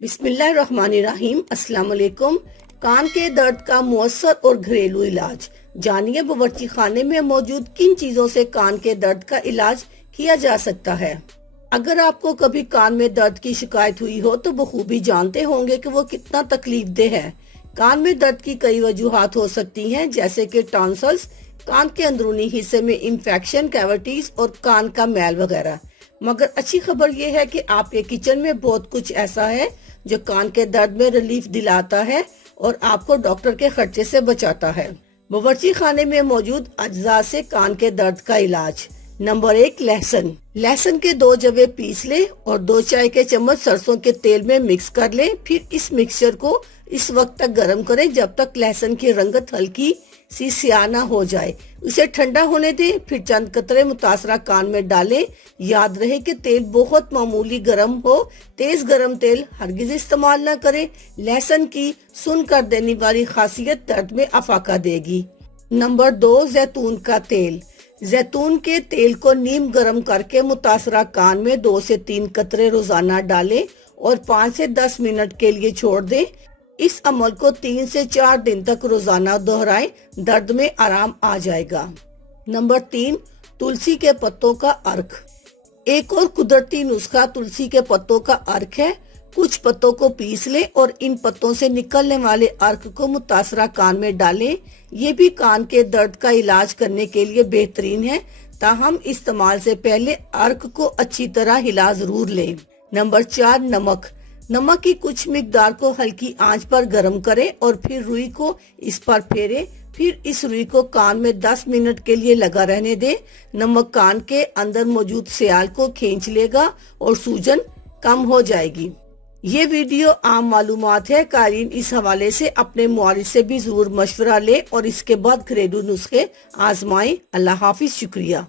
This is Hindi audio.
बिस्मिल्लाहिर्रहमानिर्रहीम। अस्सलाम वालेकुम। कान के दर्द का मुअस्सर और घरेलू इलाज जानिए। बावर्ची खाने में मौजूद किन चीजों से कान के दर्द का इलाज किया जा सकता है। अगर आपको कभी कान में दर्द की शिकायत हुई हो तो बखूबी जानते होंगे कि वो कितना तकलीफ देह है। कान में दर्द की कई वजूहात हो सकती हैं, जैसे कि टॉन्सिल्स, कान के अंदरूनी हिस्से में इंफेक्शन, कैविटीज और कान का मैल वगैरह। मगर अच्छी खबर यह है कि आपके किचन में बहुत कुछ ऐसा है जो कान के दर्द में रिलीफ दिलाता है और आपको डॉक्टर के खर्चे से बचाता है। बावर्ची खाने में मौजूद अज्जा से कान के दर्द का इलाज। नंबर 1, लहसुन। लहसुन के 2 जवे पीस ले और 2 चाय के चम्मच सरसों के तेल में मिक्स कर ले। फिर इस मिक्सचर को इस वक्त तक गर्म करें जब तक लहसुन की रंगत हल्की सी स्याह ना हो जाए। उसे ठंडा होने दें। फिर चंद कतरे मुतासरा कान में डालें। याद रहे कि तेल बहुत मामूली गर्म हो। तेज गर्म तेल हरगिज इस्तेमाल न करें। लहसुन की सुन कर देने वाली खासियत दर्द में अफाका देगी। नंबर 2, जैतून का तेल। जैतून के तेल को नीम गर्म करके मुतासरा कान में 2 से 3 कतरे रोजाना डालें और 5 से 10 मिनट के लिए छोड़ दें। इस अमल को 3 से 4 दिन तक रोजाना दोहराएं, दर्द में आराम आ जाएगा। नंबर 3, तुलसी के पत्तों का अर्क। एक और कुदरती नुस्खा तुलसी के पत्तों का अर्क है। कुछ पत्तों को पीस लें और इन पत्तों से निकलने वाले अर्क को मुतासरा कान में डालें। ये भी कान के दर्द का इलाज करने के लिए बेहतरीन है। ताहम इस्तेमाल से पहले अर्क को अच्छी तरह हिला जरूर लें। नंबर 4, नमक। नमक की कुछ मिकदार को हल्की आंच पर गर्म करें और फिर रुई को इस पर फेरें। फिर इस रुई को कान में 10 मिनट के लिए लगा रहने दें। नमक कान के अंदर मौजूद स्याल को खींच लेगा और सूजन कम हो जाएगी। ये वीडियो आम मालूमात है। कारीन इस हवाले से अपने मुआरिज से भी जरूर मशवरा लें और इसके बाद घरेलू नुस्खे आजमाएं। अल्लाह हाफिज। शुक्रिया।